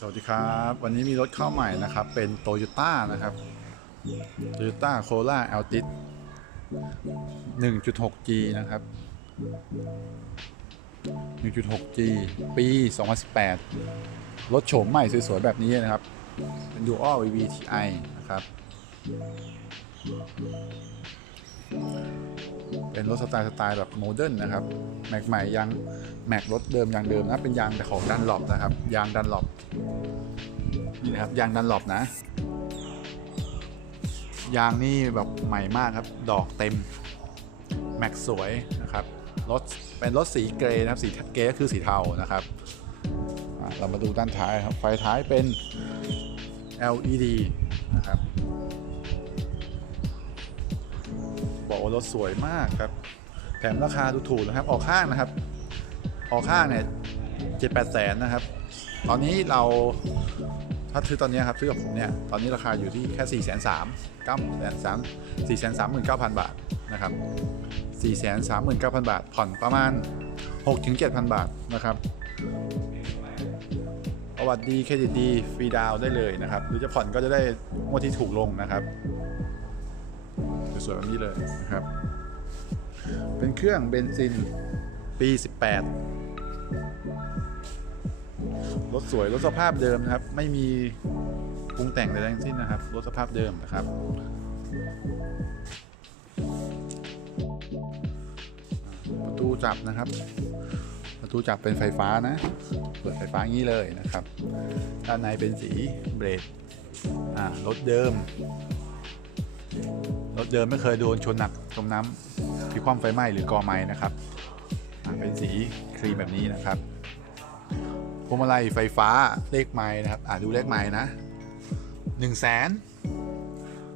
สวัสดีครับ วันนี้มีรถเข้าใหม่นะครับ เป็นโตโยต้านะครับโตโยต้าโคล่าแอลติส 1.6G นะครับ 1.6G ปี 2018 รถโฉมใหม่สวยๆ แบบนี้นะครับ เป็น Dual VVTi นะครับ เป็นรถสไตล์สไตล์แบบโมเดิร์นนะครับแม็กใหม่ยางแม็กรถเดิมยางเดิมนะเป็นยางแต่ของดันหลบนะครับ ยางดันหลบนี่นะครับยางดันหลบนะ ยางนี่แบบใหม่มากครับ ดอกเต็มแม็กสวยนะครับรถเป็นรถสีเกรย์นะครับสีเกรย์ก็คือสีเทานะครับเรามาดูด้านท้ายครับไฟท้ายเป็น LED นะครับ บอกว่ารถสวยมากครับ แถมราคาดูถูกนะครับ ออกข้างนะครับ ออกข้างเนี่ยเจ็ดแปดแสนนะครับ ตอนนี้เราถ้าซื้อตอนนี้ครับซื้อกับผมเนี่ย ตอนนี้ราคาอยู่ที่แค่สี่แสนสามเก้าแสนสามสี่แสนสามหมื่นเก้าพันบาทนะครับสี่แสนสามหมื่นเก้าพันบาท ผ่อนประมาณหกถึงเจ็ดพันบาทนะครับประวัติดีเครดิตดีฟรีดาวได้เลยนะครับ หรือจะผ่อนก็จะได้งวดที่ถูกลงนะครับ สวยๆแบบนี้เลยนะครับ เป็นเครื่องเบนซินปี 18 รถสวย รถสภาพเดิมนะครับ ไม่มีปรุงแต่งใดๆทั้งสิ้นนะครับ รถสภาพเดิมนะครับ ประตูจับนะครับ ประตูจับเป็นไฟฟ้านะ เปิดไฟฟ้าอย่างนี้เลยนะครับ ด้านในเป็นสีเบรดอ่ารถเดิม รถเดิมไม่เคยโดนชนหนักจมน้ำพิความไฟไหม้หรือกอไม้นะครับเป็นสีครีมแบบนี้นะครับพวงมาลัยไฟฟ้าเลขไม้นะครับ อ่าดูเลขไม้นะ1นึ่งแสน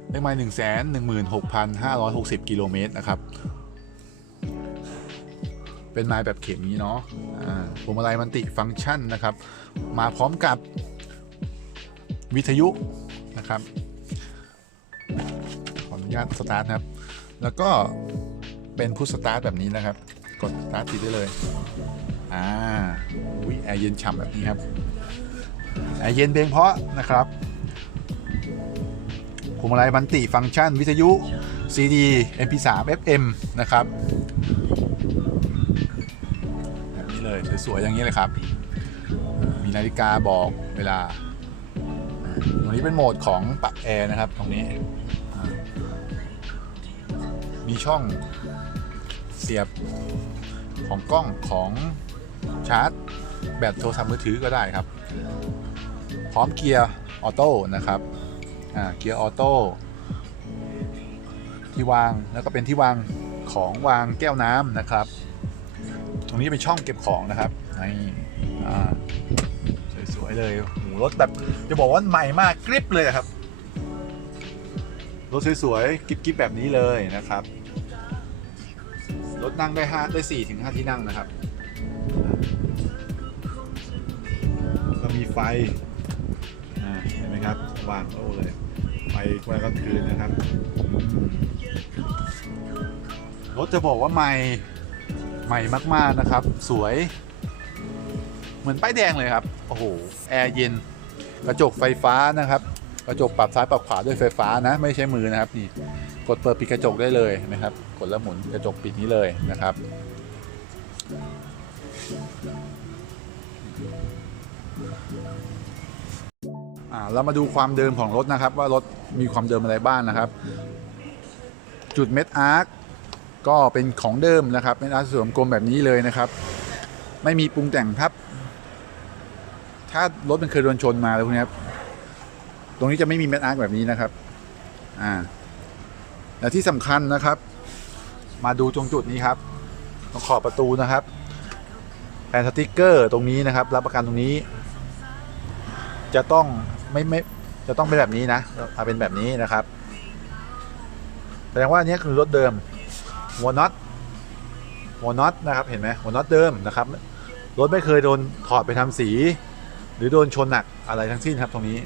เลขไม้หนึ่งแสนหนึ่งหมื่นหกพันห้าร้อยหกสิบกิโลเมตรนะครับ เป็นไม้แบบเข็มนี้เนาะอ่าพวงมาลัยมันติฟังก์ชันนะครับ มาพร้อมกับวิทยุนะครับ ขออนุญาตสตาร์ทครับ แล้วก็เป็นพุชสตาร์ทแบบนี้นะครับ กดสตาร์ทติดได้เลย อ่าอุ้ยแอร์เย็นฉ่ำแบบนี้ครับแอร์เย็นเพียงเพาะนะครับพวงมาลัยบันติฟังก์ชันวิทยุ CD MP3 FM นะครับแบบนี้เลยสวยๆอย่างนี้เลยครับ มีนาฬิกาบอกเวลาอ่าตรงนี้เป็นโหมดของปรับแอร์นะครับตรงนี้ มีช่องเสียบของกล้องของชาร์จ แบตโทรศัพท์มือถือก็ได้ครับ พร้อมเกียร์ออโต้นะครับเกียร์ออโต้ที่วางแล้วก็เป็นที่วางของวางแก้วน้ำนะครับ ตรงนี้เป็นช่องเก็บของนะครับนี่สวยๆเลยโอ้โหรถแบบจะบอกว่าใหม่มากกริปเลยครับ รถสวยๆ กิ๊บๆ แบบนี้เลยนะครับ รถนั่งได้5ได้4ถึง5ที่นั่งนะครับ ก็มีไฟเห็นไหมครับวางโอ้เลย ไฟเวลากลางคืนนะครับ รถจะบอกว่าใหม่ ใหม่มากๆนะครับ สวย เหมือนป้ายแดงเลยครับ โอ้โห แอร์เย็น กระจกไฟฟ้านะครับ กระจกปรับซ้ายปรับขวาด้วยไฟฟ้านะไม่ใช้มือนะครับนี่กดเปิดปิดกระจกได้เลยนะครับ กดแล้วหมุนกระจกปิดนี้เลยนะครับเรามาดูความเดิมของรถนะครับ ว่ารถมีความเดิมอะไรบ้างนะครับ จุดเม็ดอาร์คก็เป็นของเดิมนะครับเป็นอาร์คสวมกลมแบบนี้เลยนะครับ ไม่มีปรุงแต่งครับ ถ้ารถมันเคยโดนชนมาแล้วพวกนี้ครับ ตรงนี้จะไม่มีเม็ดอาร์คแบบนี้นะครับ อ่าและที่สำคัญนะครับ มาดูตรงจุดนี้ครับ ตรงขอบประตูนะครับแผ่นสติกเกอร์ตรงนี้นะครับ รับประกันตรงนี้ จะต้องไม่ไม่จะต้องเป็นแบบนี้นะเอาเป็นแบบนี้นะครับแสดงว่าอันนี้คือรถเดิมหัวน็อตหัวน็อตนะครับเห็นไหมหัวน็อตเดิมนะครับรถไม่เคยโดนถอดไปทำสี หรือโดนชนหนักอะไรทั้งสิ้นครับตรงนี้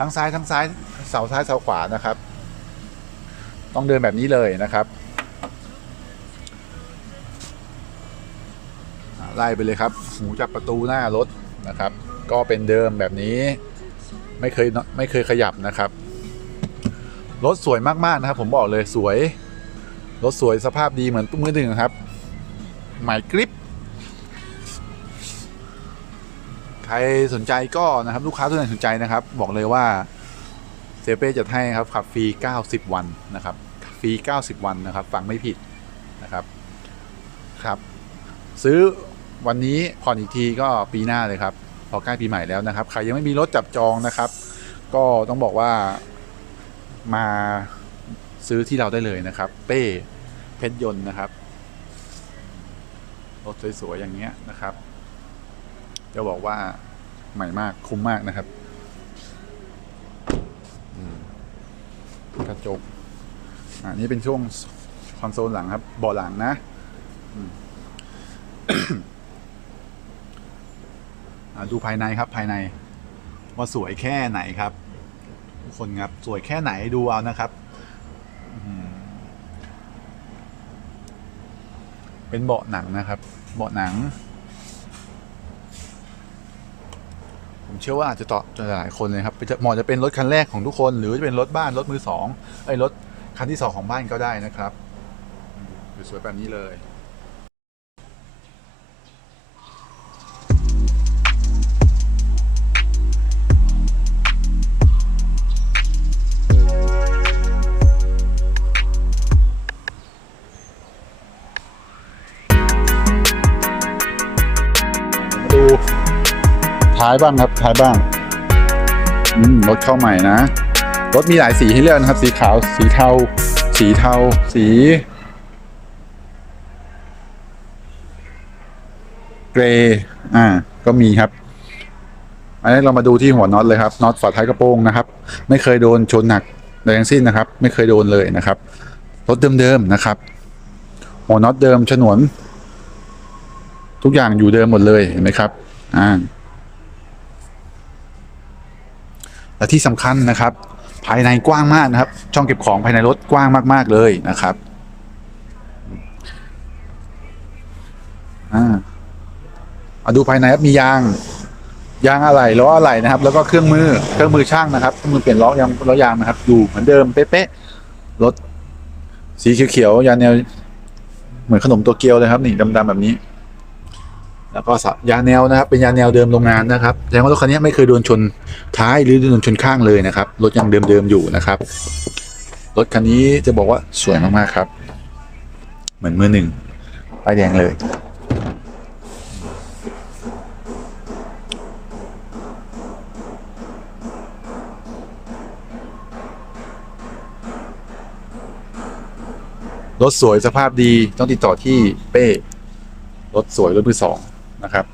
ทั้งซ้ายทั้งซ้ายเสาซ้ายเสาขวานะครับ ต้องเดินแบบนี้เลยนะครับไล่ไปเลยครับหูจับประตูหน้ารถนะครับ ก็เป็นเดิมแบบนี้ไม่เคยไม่เคยขยับนะครับ รถสวยมากๆนะครับ ผมบอกเลยสวย รถสวยสภาพดีเหมือนมือหนึ่งครับใหม่กริป ครสนใจก็นะครับลูกค้าท่านไหนสนใจนะครับ บอกเลยว่าเซเป้จะให้ครับขับฟรี 90 วันนะครับฟรี 90 วันนะครับ ฟังไม่ผิดนะครับครับ ซื้อวันนี้ผ่อนอีกทีก็ปีหน้าเลยครับ พอใกล้ปีใหม่แล้วนะครับใครยังไม่มีรถจับจองนะครับ ก็ต้องบอกว่ามาซื้อที่เราได้เลยนะครับ เป้เพชรยนต์นะครับรถสวยๆอย่างเงี้ยนะครับ จะบอกว่าใหม่มากคุ้มมากนะครับกระจกอันนี้เป็นช่วงคอนโซลหลังครับเบาะหลังนะดูภายในครับภายใน ว่าสวยแค่ไหนครับทุกคนครับสวยแค่ไหนดูเอานะครับเป็นเบาะหนังนะครับ เบาะหนัง ผม เชื่อว่าอาจจะต่อจทย์หลายคนเลยครับเหมาะจะเป็นรถคันแรกของทุกคน หรือจะเป็นรถบ้านรถมือสองไอ้รถคันที่สองของบ้านก็ได้นะครับสวยแบบนี้เลย ท้ายบ้างครับท้ายบ้างอืมรถเข้าใหม่นะ รถมีหลายสีให้เลือกนะครับ สีขาว สีเทา สีเทา สี เกรย์อ่า ก็มีครับ อันนี้เรามาดูที่หัวน็อตเลยครับ น็อตฝาท้ายกระโปรงนะครับ ไม่เคยโดนชนหนักใดทั้งสิ้นนะครับ ไม่เคยโดนเลยนะครับ รถเดิมๆนะครับ หัวน็อตเดิมฉนวน ทุกอย่างอยู่เดิมหมดเลยเห็นไหมครับ อ่า และที่สำคัญนะครับ ภายในกว้างมากนะครับ ช่องเก็บของภายในรถกว้างมาก ๆ เลยนะครับอ่ามาดูภายในครับมียางยางอะไหล่ล้ออะไหล่นะครับ แล้วก็เครื่องมือเครื่องมือช่างนะครับเครื่องมือเปลี่ยนล้อยางล้อยางนะครับอยู่เหมือนเดิมเป๊ะๆรถสีเขียวๆยางแนว เหมือนขนมตัวเกียวเลยครับนี่ดำๆแบบนี้ แล้วก็ยาแนวนะครับเป็นยาแนวเดิมโรงงานนะครับแสดงว่ารถคันนี้ไม่เคยโดนชนท้ายหรือโดนชนข้างเลยนะครับรถยังเดิมๆอยู่นะครับรถคันนี้จะบอกว่าสวยมากๆครับ เหมือนมือหนึ่งป้ายแดงเลยรถสวยสภาพดีต้องติดต่อที่เป้รถสวยรถมือสอง นะครับ